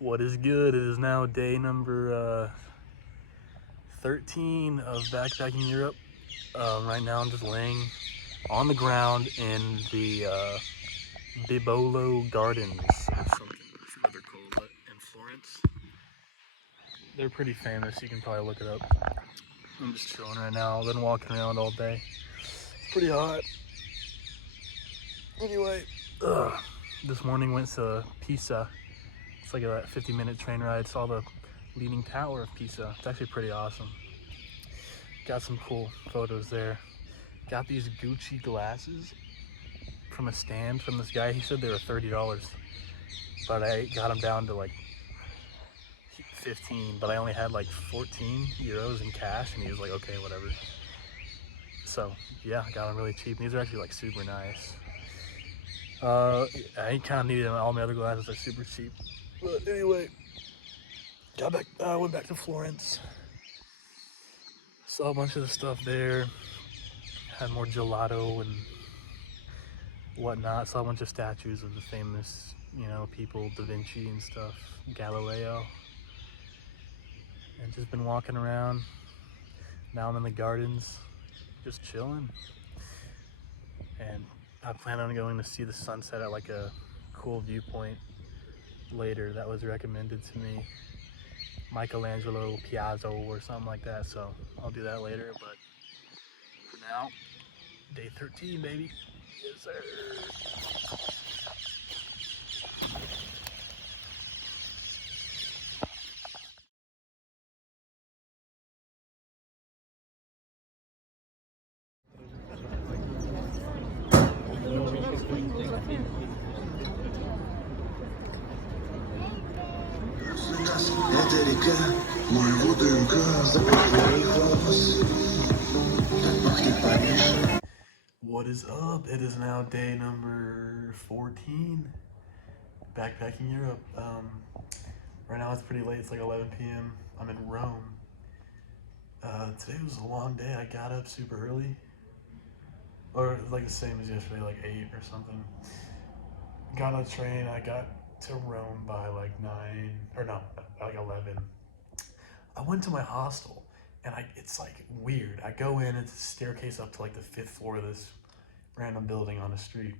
What is good? It is now day number 13 of backpacking Europe. Right now I'm just laying on the ground in the Bibolo Gardens or something. I forgot what they're called, but in Florence. They're pretty famous. You can probably look it up. I'm just chilling right now. I've been walking around all day. It's pretty hot. Anyway, this morning went to Pisa. It's like a 50-minute train ride. Saw the Leaning Tower of Pisa. It's actually pretty awesome. Got some cool photos there. Got these Gucci glasses from a stand from this guy. He said they were $30, but I got them down to like 15, but I only had like 14 euros in cash, and he was like, okay, whatever. So yeah, I got them really cheap. These are actually like super nice. I kind of needed them. All my other glasses are super cheap. But anyway, went back to Florence. Saw a bunch of the stuff there. Had more gelato and whatnot. Saw a bunch of statues of the famous, people, Da Vinci and stuff, Galileo. And just been walking around. Now I'm in the gardens, just chilling. And I plan on going to see the sunset at like a cool viewpoint later that was recommended to me. Michelangelo Piazza or something like that. So I'll do that later. But for now, day 13, baby. Yes, sir. Это река моего дымка, запах волос. Пахнет помешан. What is up? It is now day number 14. Backpacking Europe. Right now it's pretty late. It's like 11 p.m. I'm in Rome. Today was a long day. I got up super early. Or like the same as yesterday, like 8 or something. Got on a train. I got to Rome by like 9, or no, like 11. I went to my hostel, and it's like weird. I go in, it's a staircase up to like the 5th floor of this random building on the street.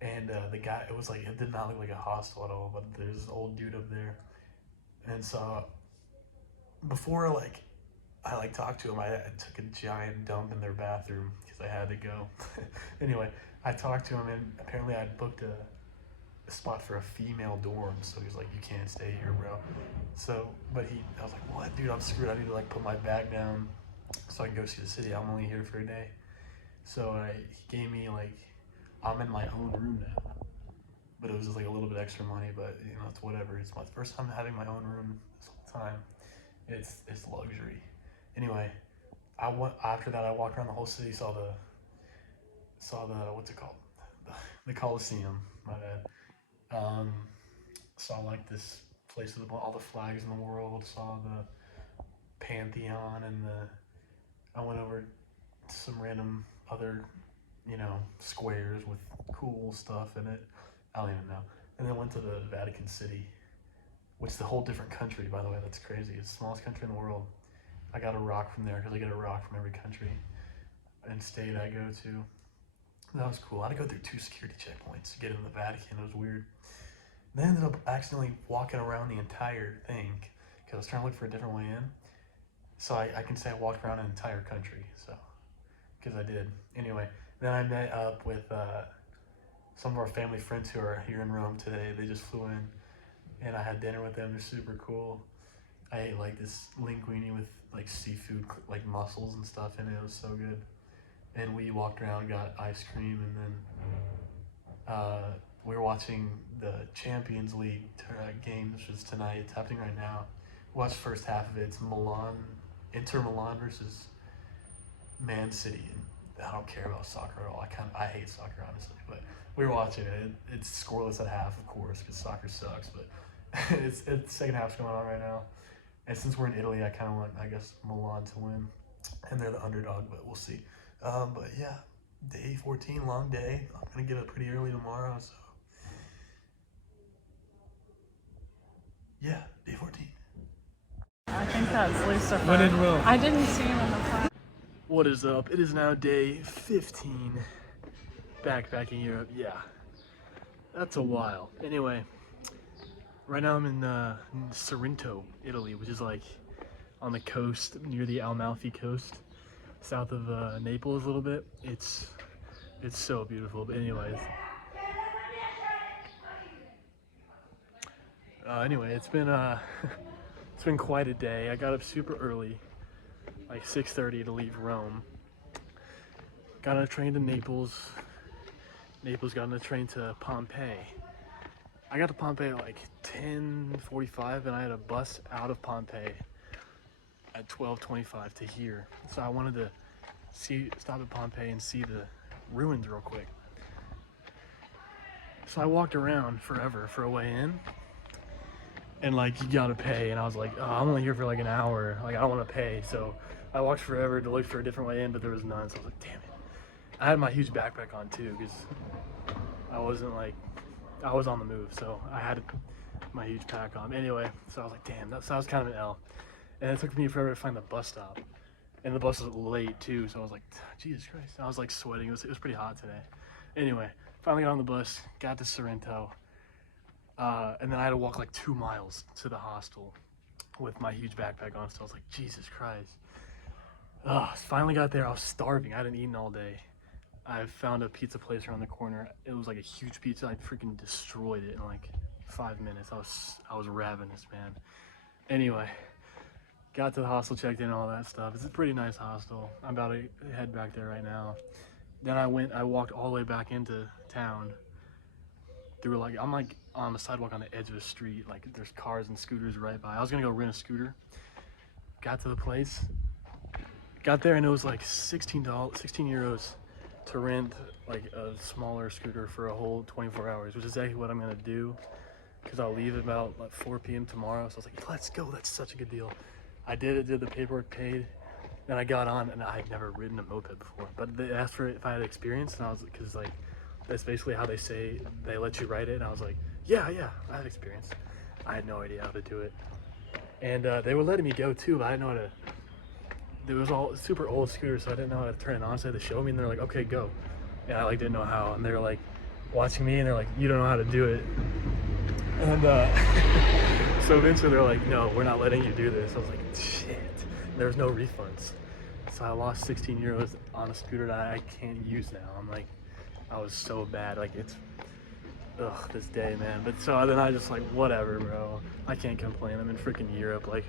And the guy, it did not look like a hostel at all, but there's this old dude up there. And so before I talked to him, I took a giant dump in their bathroom because I had to go. Anyway, I talked to him, and apparently I'd booked a spot for a female dorm, so he was like, you can't stay here, bro. So, I was like, what, dude, I'm screwed. I need to like put my bag down so I can go see the city. I'm only here for a day. So he gave me I'm in my own room now, but it was just like a little bit extra money, but it's whatever. It's my first time having my own room this whole time. It's luxury. Anyway, after that I walked around the whole city, saw the what's it called? The Colosseum, my bad. Saw like this place with all the flags in the world, saw the Pantheon, and I went over to some random other, squares with cool stuff in it. I don't even know. And then went to the Vatican City, which is a whole different country, by the way. That's crazy. It's the smallest country in the world. I got a rock from there because I get a rock from every country and state I go to. That was cool. I had to go through 2 security checkpoints to get in the Vatican. It was weird. Then I ended up accidentally walking around the entire thing because I was trying to look for a different way in. So I can say I walked around an entire country, so because I did. Anyway, then I met up with some of our family friends who are here in Rome today. They just flew in, and I had dinner with them. They're super cool. I ate like this linguine with like seafood, like mussels and stuff in it. It was so good. And we walked around, got ice cream, and then we were watching the Champions League game, which is tonight. It's happening right now. Watched the first half of it. It's Inter Milan versus Man City. And I don't care about soccer at all. I hate soccer, honestly. But we were watching it. It's scoreless at half, of course, because soccer sucks. But it's second half's going on right now. And since we're in Italy, I kind of want, I guess, Milan to win. And they're the underdog, but we'll see. But yeah, day 14, long day. I'm going to get up pretty early tomorrow, so Yeah, day 14. I think that's Lucifer. When in Rome. I didn't see him in the flash. What is up? It is now day 15. Backpacking Europe. Yeah, that's a while. Anyway, right now I'm in Sorrento, Italy, which is like on the coast near the Amalfi Coast, south of Naples a little bit. It's so beautiful. But anyways, it's been it's been quite a day. I got up super early, like 6:30 to leave Rome. Got on a train to Naples. Naples got on a train to Pompeii. I got to Pompeii at like 10:45, and I had a bus out of Pompeii at 12:25 to here. So I wanted to stop at Pompeii and see the ruins real quick. So I walked around forever for a way in, and like, you gotta pay, and I was like, oh, I'm only here for like an hour, like I don't want to pay. So I walked forever to look for a different way in, but there was none. So I was like, damn it. I had my huge backpack on too, because I was on the move, so I had my huge pack on. Anyway, so I was like, damn, that was kind of an L. And it took me forever to find the bus stop, and the bus was late too, so I was like, Jesus Christ. I was like sweating. It was pretty hot today. Anyway, finally got on the bus, got to Sorrento, and then I had to walk like 2 miles to the hostel with my huge backpack on. So I was like, Jesus Christ. Finally got there. I was starving. I hadn't eaten all day. I found a pizza place around the corner. It was like a huge pizza. I freaking destroyed it in like 5 minutes. I was ravenous, man. Anyway, got to the hostel, checked in, all that stuff. It's a pretty nice hostel. I'm about to head back there right now. Then I walked all the way back into town through I'm like on the sidewalk on the edge of the street. Like, there's cars and scooters right by. I was gonna go rent a scooter. Got to the place. Got there and it was like 16 euros to rent like a smaller scooter for a whole 24 hours, which is exactly what I'm gonna do, because I'll leave about like 4 p.m. tomorrow. So I was like, let's go, that's such a good deal. I did the paperwork, paid, then I got on, and I'd never ridden a moped before, but they asked for if I had experience, and I was, because like that's basically how they say they let you ride it, and I was like, yeah, I have experience. I had no idea how to do it, and they were letting me go too, but I didn't know how to. It was all super old scooters, so I didn't know how to turn it on, so they had to show me, and they're like, okay, go. And I like didn't know how, and they were like watching me, and they're like, you don't know how to do it. And so eventually they're like, no, we're not letting you do this. I was like, shit. And there was no refunds. So I lost 16 euros on a scooter that I can't use now. I'm like, I was so bad. Like, it's, this day, man. But so then I just like, whatever, bro. I can't complain. I'm in freaking Europe. Like,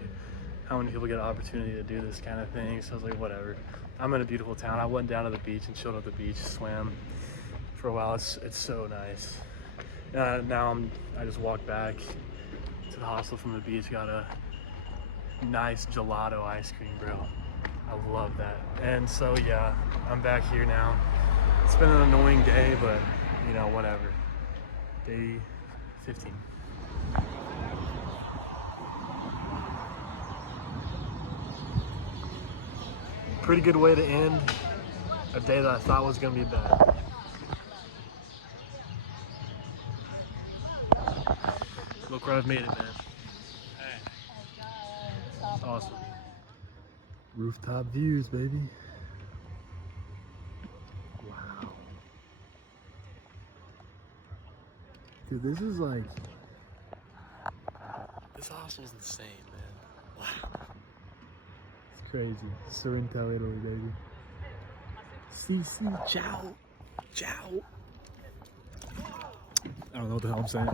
how many people get an opportunity to do this kind of thing? So I was like, whatever. I'm in a beautiful town. I went down to the beach and chilled at the beach, swam for a while. It's so nice. Now I just walked back to the hostel from the beach. Got a nice gelato ice cream, bro. I love that. And so yeah, I'm back here now. It's been an annoying day, but you know, whatever. Day 15. Pretty good way to end a day that I thought was gonna be bad. Look where I've made it, man. It's awesome. Rooftop views, baby. Wow. Dude, this is like, this hostel's insane, man. Wow. It's crazy. Sorrento, Italy, baby. Ciao. Ciao. I don't know what the hell I'm saying.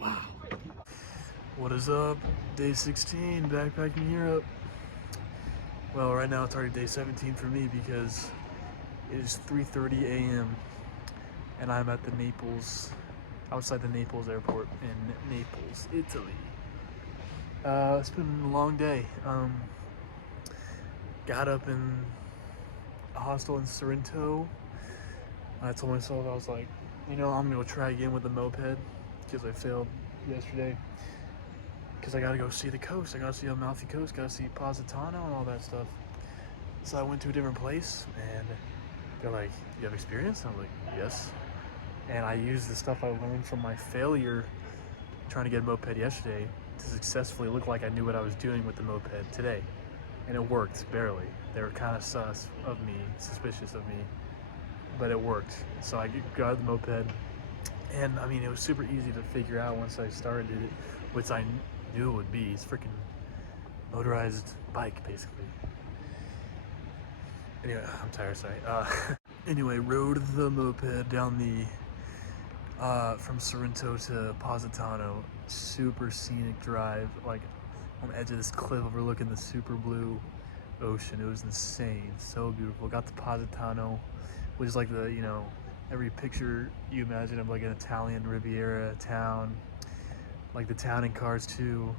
Wow. What is up? Day 16, backpacking Europe. Well, right now it's already day 17 for me because it is 3:30 a.m. and I'm at the outside the Naples airport in Naples, Italy. It's been a long day. Got up in a hostel in Sorrento. I told myself, I was like, you know, I'm gonna go try again with the moped because I failed yesterday. Because I gotta go see the coast. I gotta see Amalfi Coast, gotta see Positano and all that stuff. So I went to a different place and they're like, you have experience? And I'm like, yes. And I used the stuff I learned from my failure trying to get a moped yesterday to successfully look like I knew what I was doing with the moped today. And it worked, barely. They were kind of suspicious of me, but it worked. So I got the moped, and I mean, it was super easy to figure out once I started it, which I knew it would be. It's freaking motorized bike, basically. Anyway, I'm tired, sorry. Anyway, rode the moped down from Sorrento to Positano. Super scenic drive, like on the edge of this cliff overlooking the super blue ocean. It was insane, so beautiful. Got to Positano, which is like the, you know, every picture you imagine of like an Italian Riviera town, like the town in Cars 2,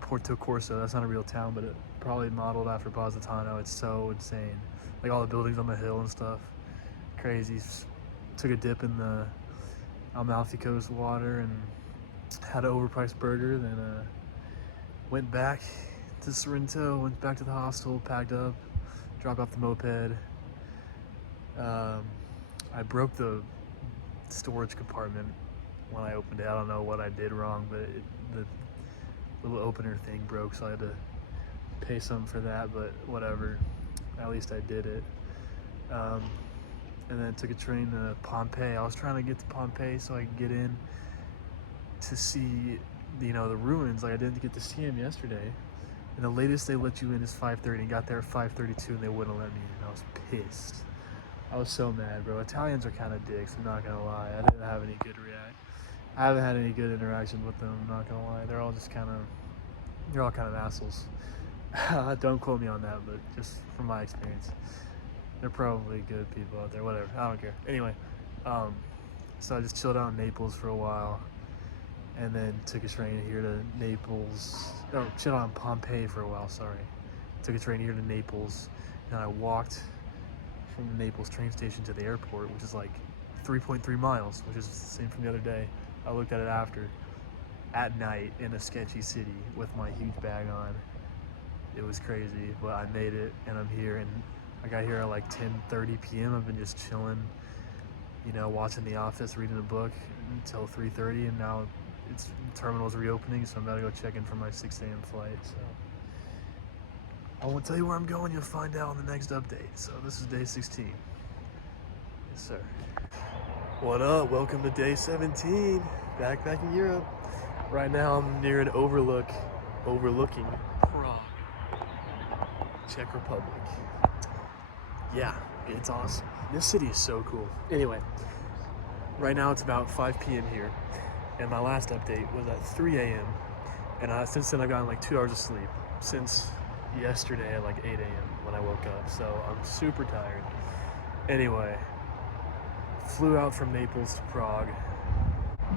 Porto Corso. That's not a real town, but it probably modeled after Positano. It's so insane, like all the buildings on the hill and stuff. Crazy. Took a dip in the Amalfi Coast water and had an overpriced burger, then went back to Sorrento, went back to the hostel, packed up, dropped off the moped. I broke the storage compartment when I opened it. I don't know what I did wrong, but the little opener thing broke, so I had to pay some for that, but whatever. At least I did it. And then took a train to Pompeii. I was trying to get to Pompeii so I could get in to see, you know, the ruins. Like, I didn't get to see them yesterday. And the latest they let you in is 5:30, and got there at 5:32 and they wouldn't let me in. I was pissed. I was so mad, bro. Italians are kind of dicks, I'm not gonna lie. I didn't have any good I haven't had any good interaction with them, I'm not gonna lie. They're all kind of assholes. Don't quote me on that, but just from my experience. They're probably good people out there, whatever, I don't care. Anyway, so I just chilled out in Naples for a while, and then took a train here to Naples, chilled out in Pompeii for a while, sorry. Took a train here to Naples, and I walked from the Naples train station to the airport, which is like 3.3 miles, which is the same from the other day. I looked at it after, at night in a sketchy city with my huge bag on. It was crazy, but I made it, and I'm here, and I got here at like 10:30 p.m. I've been just chilling, you know, watching The Office, reading a book until 3:30, and now it's terminal's reopening, so I'm about to go check in for my 6 a.m. flight. So I won't tell you where I'm going. You'll find out on the next update. So this is day 16. Yes, sir. What up? Welcome to day 17. Back in Europe. Right now I'm near an overlooking Prague, Czech Republic. Yeah, it's awesome. This city is so cool. Anyway, right now it's about 5 p.m. here, and my last update was at 3 a.m. And since then I've gotten like 2 hours of sleep since yesterday at like 8 a.m. when I woke up, so I'm super tired. Anyway, flew out from Naples to Prague.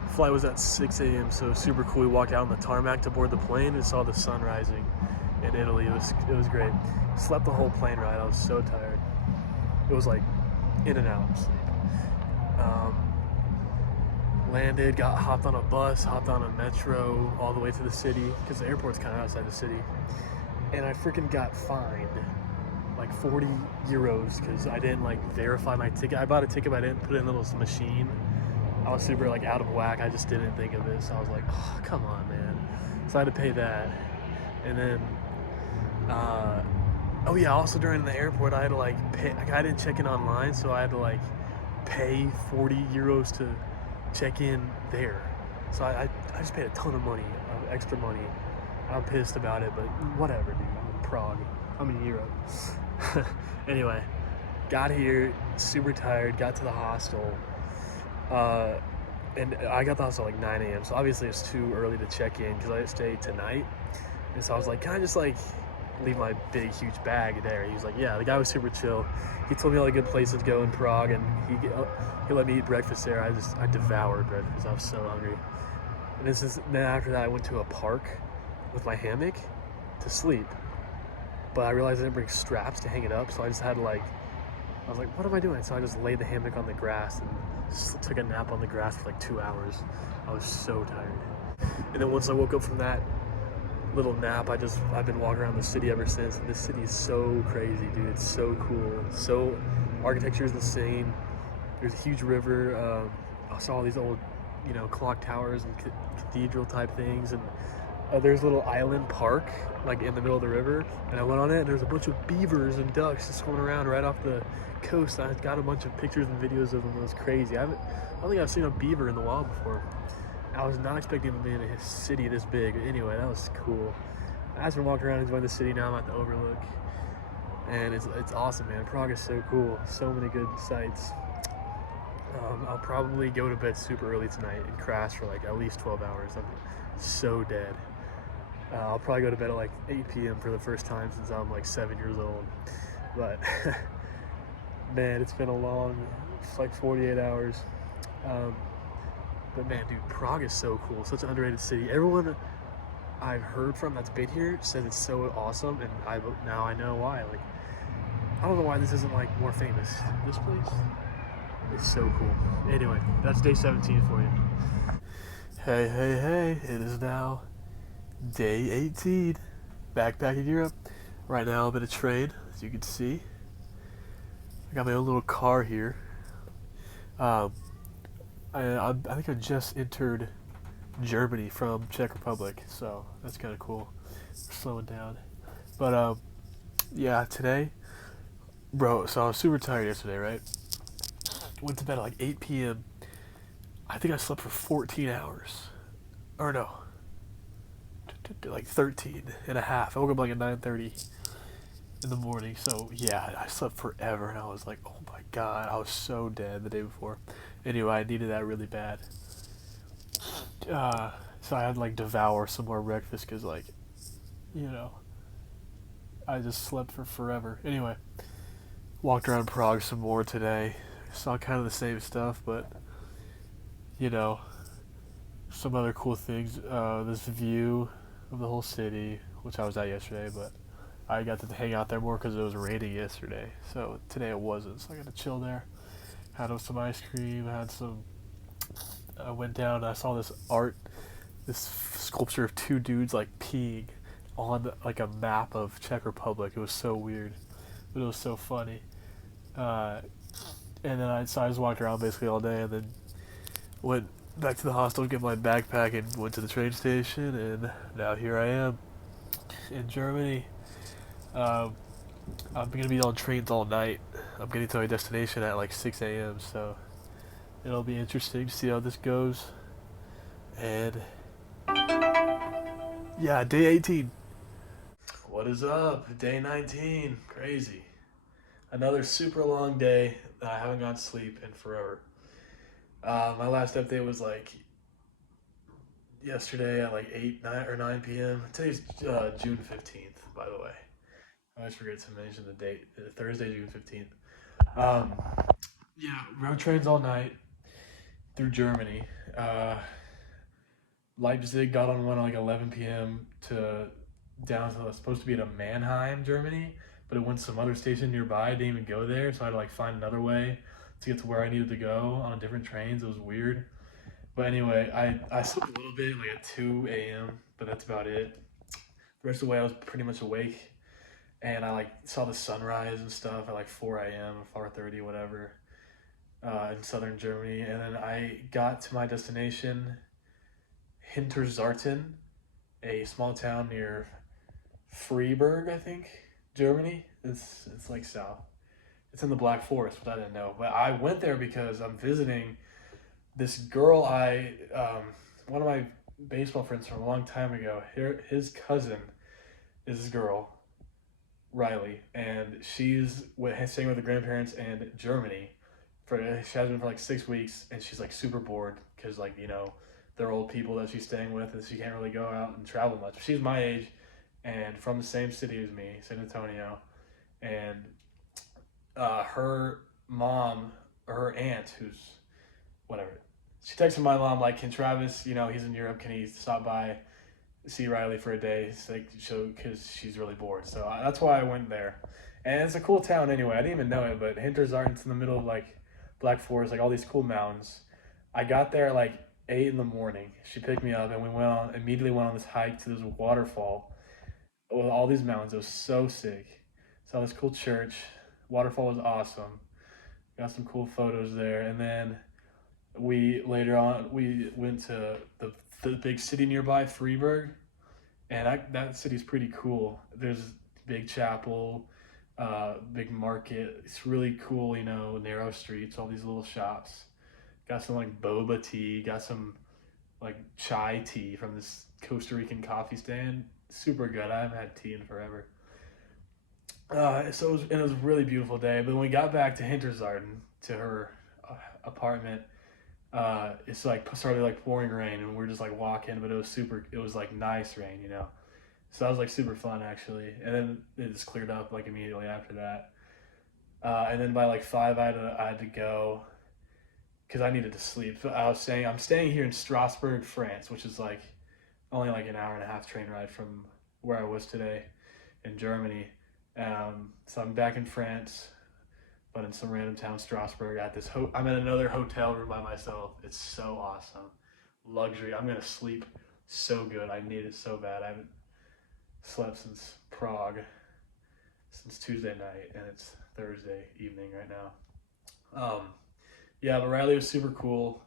Flight was at 6 a.m. so super cool. We walked out on the tarmac to board the plane and saw the sun rising in Italy. It was great. Slept the whole plane ride. I was so tired. It was like in and out of sleep. Landed, hopped on a bus, hopped on a metro all the way to the city, because the airport's kind of outside the city. And I freaking got fined like 40 euros because I didn't like verify my ticket. I bought a ticket, but I didn't put it in a little machine. I was super like out of whack. I just didn't think of it. So I was like, oh, come on, man. So I had to pay that. And then, oh yeah, also during the airport, I had to like pay, like, I didn't check in online, so I had to like pay 40 euros to check in there. So I just paid a ton of money, extra money. I'm pissed about it, but whatever, dude. I'm in Prague. I'm in Europe. Anyway, got here, super tired, got to the hostel. And I got the hostel at like 9 a.m. So obviously it's too early to check in because I stay tonight. And so I was like, can I just like leave my big, huge bag there? He was like, yeah. The guy was super chill. He told me all the good places to go in Prague, and he let me eat breakfast there. I devoured breakfast because I was so hungry. And then after that, I went to a park with my hammock to sleep. But I realized I didn't bring straps to hang it up, so I just had to like, I was like, what am I doing? So I just laid the hammock on the grass and just took a nap on the grass for like 2 hours. I was so tired. And then once I woke up from that little nap, I've been walking around the city ever since. And this city is so crazy, dude. It's so cool. So architecture is insane. There's a huge river. I saw all these old you know, clock towers and cathedral type things, and there's a little island park like in the middle of the river, and I went on it, and there's a bunch of beavers and ducks just swimming around right off the coast. I got a bunch of pictures and videos of them. It was crazy. I don't think I've seen a beaver in the wild before. I was not expecting to be in a city this big. Anyway, that was cool. As we're walking around enjoying the city now, I'm at the Overlook, and it's awesome, man. Prague is so cool. So many good sights. I'll probably go to bed super early tonight and crash for like at least 12 hours. I'm so dead. I'll probably go to bed at like 8 p.m. for the first time since I'm like 7 years old. But man, it's been a long, it's like 48 hours. But man, dude, Prague is so cool. Such an underrated city. Everyone I've heard from that's been here says it's so awesome, and now I know why. Like, I don't know why this isn't like more famous. This place is so cool. Anyway, that's day 17 for you. Hey, it is now day 18. Backpacking Europe. Right now I'm in a train, as you can see. I got my own little car here. I think I just entered Germany from Czech Republic, so that's kind of cool. We're slowing down. But yeah, today, bro, so I was super tired yesterday, right? Went to bed at like 8 p.m. I think I slept for 14 hours. Or no, like 13 and a half. I woke up like at 9:30 in the morning. So yeah, I slept forever, and I was like, oh my god, I was so dead the day before. Anyway, I needed that really bad. So I had to like devour some more breakfast because, like, you know, I just slept for forever. Anyway, walked around Prague some more today. Saw kind of the same stuff, but you know, some other cool things. This view of the whole city, which I was at yesterday, but I got to hang out there more because it was raining yesterday. So today it wasn't, so I got to chill there. Had some ice cream. I went down. I saw this sculpture of two dudes like peeing on like a map of Czech Republic. It was so weird, but it was so funny. And then I just walked around basically all day, and then went back to the hostel, get my backpack, and went to the train station, and now here I am in Germany. I'm gonna be on trains all night. I'm getting to my destination at like 6 a.m. So it'll be interesting to see how this goes. And yeah, day 18. What is up? Day 19. Crazy. Another super long day that I haven't gotten sleep in forever. My last update was like yesterday at like 9 p.m. Today's June 15th, by the way. I always forget to mention the date. Thursday, June 15th. Yeah, road trains all night through Germany. Leipzig got on one at like 11 p.m. to down to supposed to be to Mannheim, Germany, but it went to some other station nearby. I didn't even go there, so I had to like find another way to get to where I needed to go on a different trains. It was weird. But anyway, I slept a little bit, like at 2 a.m., but that's about it. The rest of the way I was pretty much awake, and I like saw the sunrise and stuff at like 4 a.m. or 4:30, whatever, in southern Germany. And then I got to my destination, Hinterzarten, a small town near Freiburg, I think, Germany. It's like south. It's in the Black Forest, which I didn't know. But I went there because I'm visiting this girl one of my baseball friends from a long time ago. His cousin is this girl, Riley, and she's staying with her grandparents in Germany. She has been for like 6 weeks, and she's like super bored because, like, you know, they're old people that she's staying with, and she can't really go out and travel much. She's my age and from the same city as me, San Antonio, and her mom or her aunt, who's whatever, she texted my mom like, "Can Travis, you know, he's in Europe, can he stop by, see Riley for a day?" It's like, because she's really bored. So that's why I went there, and it's a cool town anyway. I didn't even know it, but Hinterzarten's in the middle of like Black Forest, like all these cool mountains. I got there at like 8 in the morning. She picked me up, and we immediately went on this hike to this waterfall with all these mountains. It was so sick. Saw this cool church. Waterfall was awesome. Got some cool photos there, and then we later on we went to the big city nearby, Freiburg, and that city's pretty cool. There's a big chapel, big market. It's really cool, you know, narrow streets, all these little shops. Got some like boba tea, got some like chai tea from this Costa Rican coffee stand. Super good. I haven't had tea in forever. So it was a really beautiful day. But when we got back to Hinterzarten, to her apartment, it's like started like pouring rain, and we're just like walking, but it was like nice rain, you know. So that was like super fun actually. And then it just cleared up like immediately after that. And then by like 5, I had to go because I needed to sleep. So I'm staying here in Strasbourg, France, which is like only like an hour and a half train ride from where I was today in Germany. So I'm back in France, but in some random town, Strasbourg, at this I'm in another hotel room by myself. It's so awesome. Luxury. I'm gonna sleep so good. I need it so bad. I haven't slept since Prague, since Tuesday night, and it's Thursday evening right now. Yeah, but Riley was super cool.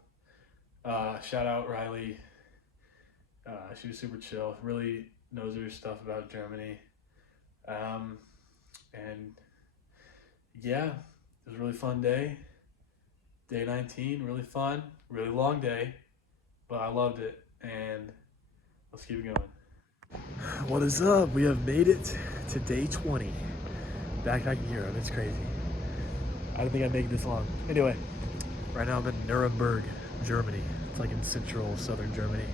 Shout out Riley. She was super chill. Really knows her stuff about Germany. And yeah, it was a really fun day. Day 19, really fun, really long day, but I loved it, and let's keep it going. What is up? We have made it to day 20. Backpacking Europe, it's crazy. I didn't think I'd make it this long. Anyway, right now I'm in Nuremberg, Germany. It's like in central southern Germany.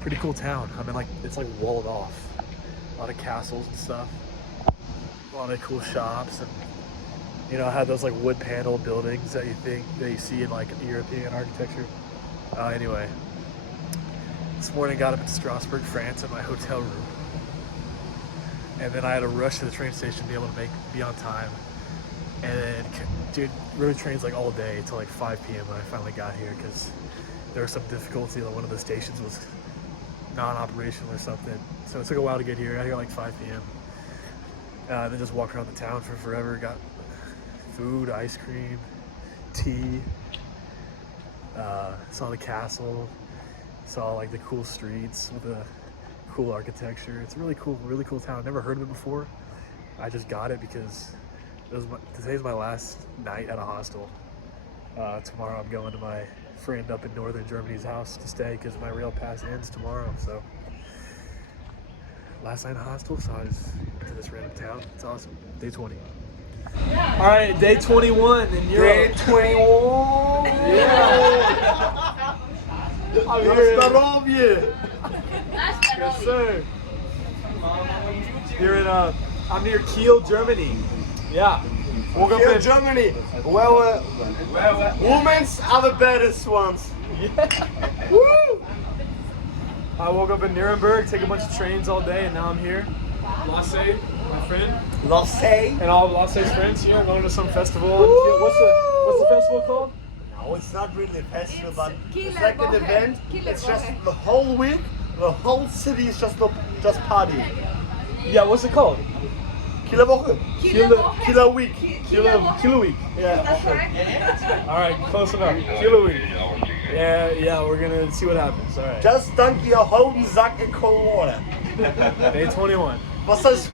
Pretty cool town. I mean, like, it's like walled off. A lot of castles and stuff. A lot of cool shops, and you know, I had those like wood panel buildings that you see in like European architecture. Anyway, this morning got up in Strasbourg, France, in my hotel room, and then I had to rush to the train station to be able to be on time. And then, dude, rode trains like all day till like 5 p.m. when I finally got here because there was some difficulty on one of the stations was non-operational or something. So it took a while to get here. I got here like 5 p.m. Then just walked around the town for forever. Got food, ice cream, tea. Saw the castle. Saw like the cool streets with the cool architecture. It's a really cool town. Never heard of it before. I just got it because today's my last night at a hostel. Tomorrow I'm going to my friend up in northern Germany's house to stay because my rail pass ends tomorrow. So last night at a hostel, so I was to this random town. It's awesome. Day 20. All right, day 21 in Europe. Day 21! Yeah! I'm here. Yes, sir. Here in I'm near Kiel, Germany. Yeah. Woke up Here in in Germany, where women are the baddest ones. Yeah. Woo! I woke up in Nuremberg, take a bunch of trains all day, and now I'm here. Lasse, my friend, Lasse. and all of Lasse's friends here, going to some festival. In Kiel. What's the festival called? No, it's not really a festival, but Kieler it's like an Woche. event. Kieler It's just Woche. the whole week, the whole city is just party. Yeah, what's it called? Kieler Woche. Kieler week. Kilo Week. Yeah, sure. All right, close enough. Kilo Week. Yeah, we're gonna see what happens. All right. Just dunk your Hodensack in cold water. Day 21. What's das?